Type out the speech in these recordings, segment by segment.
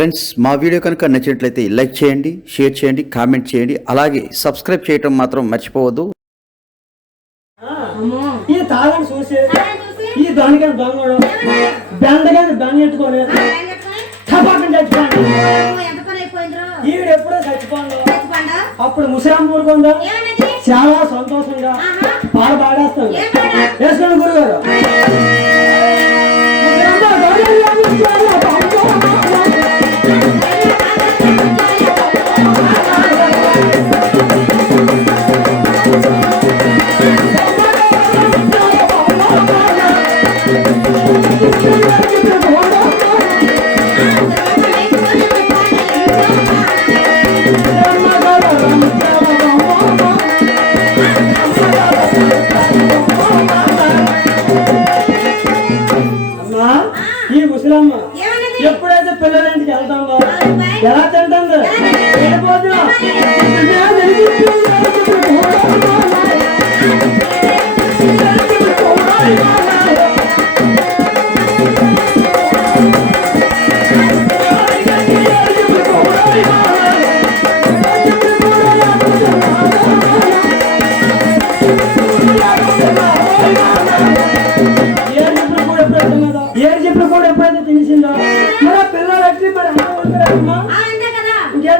Friends మా video కనుక నచ్చినట్లయితే లైక్ చేయండి షేర్ చేయండి కామెంట్ చేయండి అలాగే సబ్స్క్రైబ్ చేయటం మాత్రం మర్చిపోవద్దు. అమ్మో ఈ తాగని చూసి తాళం చూసి ఈ దొంగని దొంగడు ఎప్పుడైతే పిల్లలింటికి వెళ్తామో. ఎలా తింటుంది? వెళ్ళిపోతున్నా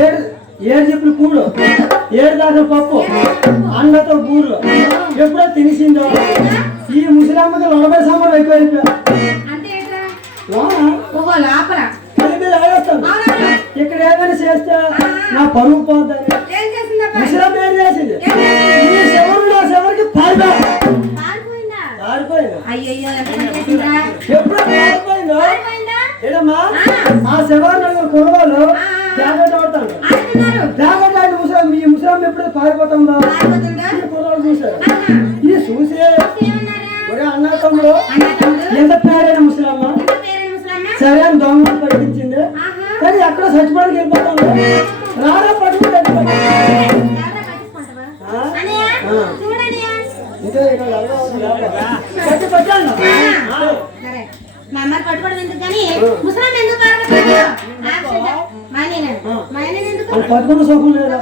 ఏడు ఏడు చెప్పిన కూడు. ఏడు దాకా పప్పు. అన్నతో బూరు. ఎప్పుడో తినేసిందో. ఈ ముసలమ్మకి నలభై సంవత్సరం అయిపోయింది. ఇక్కడ ఏమైనా చేస్తే నా పరువు పోద్దని? ముసలమ్మ ఏం చేసింది? ఎప్పుడు పారిపోయిందా? ఏడమ్మా ఆ. నలుగురు కుర్రవాళ్ళు. జాగ్రత్త పడతాను. జాగ్రత్త అంటే ముసలం ఈ ముసలమ్మ ఎప్పుడు పారిపోతుందో కుర్రవాళ్ళు ఆహా. ఇది చూసి? ఒరే అన్న తమ్ముడు ఎంత పేరైన ముసలమ్మ? సరే అని దొంగ పట్టించింది. కానీ అక్కడ చచ్చిపోవడానికి వెళ్ళిపోతుంది రారా అమ్మాయి పట్టుకోవడం ఎందుకు కానీ ముసలమ్మ ఎందుకు పట్టుకున్న సుఖం లేదు?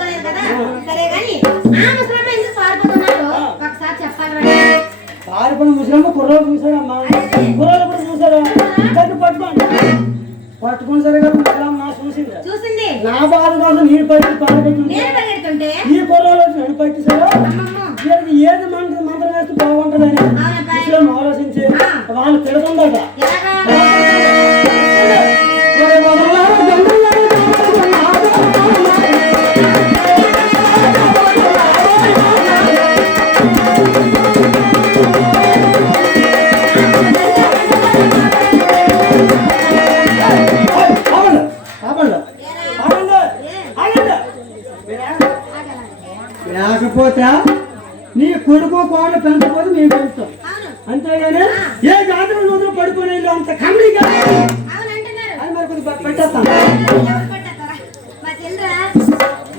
సరే కానీ ఆ ముసలమ్మ ఎందుకు పారిపోతున్నారు? ఒకసారి చెప్పాలి. పారిపోయిన ముసలమ్మ కుర్రోలు చూసారమ్మా కుర్రోలు కూడా చూసారా? దాన్ని పట్టుకోండి. పట్టుకుని సరే కదా ముసలమ్మ చూసింది. చూసింది. నా బాధ కోసం నేను పట్టి పరిగెడుతుంటే ఈ కుర్రోలు వచ్చి సరే ఏది మంత్రం మంత్రం వేస్తే బాగుంటుందని. నీ కొడుకు కోడలు పెంచకపోతే మేము పెంచుతాం అంతేగాని ఏ జాతర నూతులు పడుకునే అంత అంటున్నారు అది మరి కొద్దిగా పెట్టేస్తాం?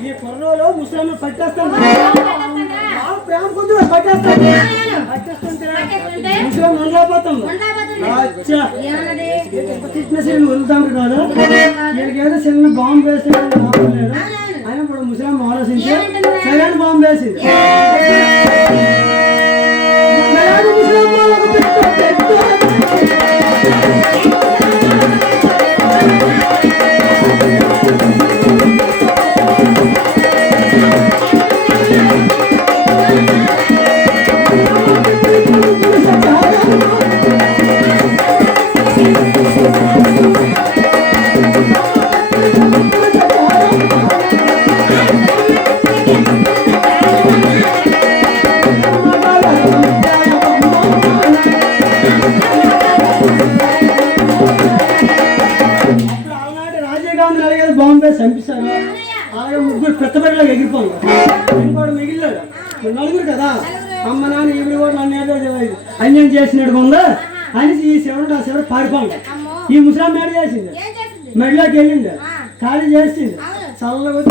ఈ కుర్రోలు ముసలి పట్టేస్తాం ప్రేమ కొద్దిగా పట్టేస్తాం. పట్టేస్తుంటే ముసలి వదులుతాం కాదు. వీళ్ళకి ఏదో చిన్న బాంబు వేస్తే Musa Moğla Sinti. Selen Bombay Sinti. Melodi చంపిస్తారు? అలాగే ముగ్గురు పెద్దపడిలో ఎగిరిపోను. నేను కూడా మిగిలినాడు. నలుగురు కదా? అమ్మ నాన్న ఈవిడ కూడా నన్ను ఏదో అన్యం చేసినట్టుగా ఉందా? అని ఈ శివుడు ఆ శివుడు పారిపోండి ఈ ముసలాం మేడ చేసింది? మెడలోకి వెళ్ళింది. ఖాళీ చేసింది. చల్లగా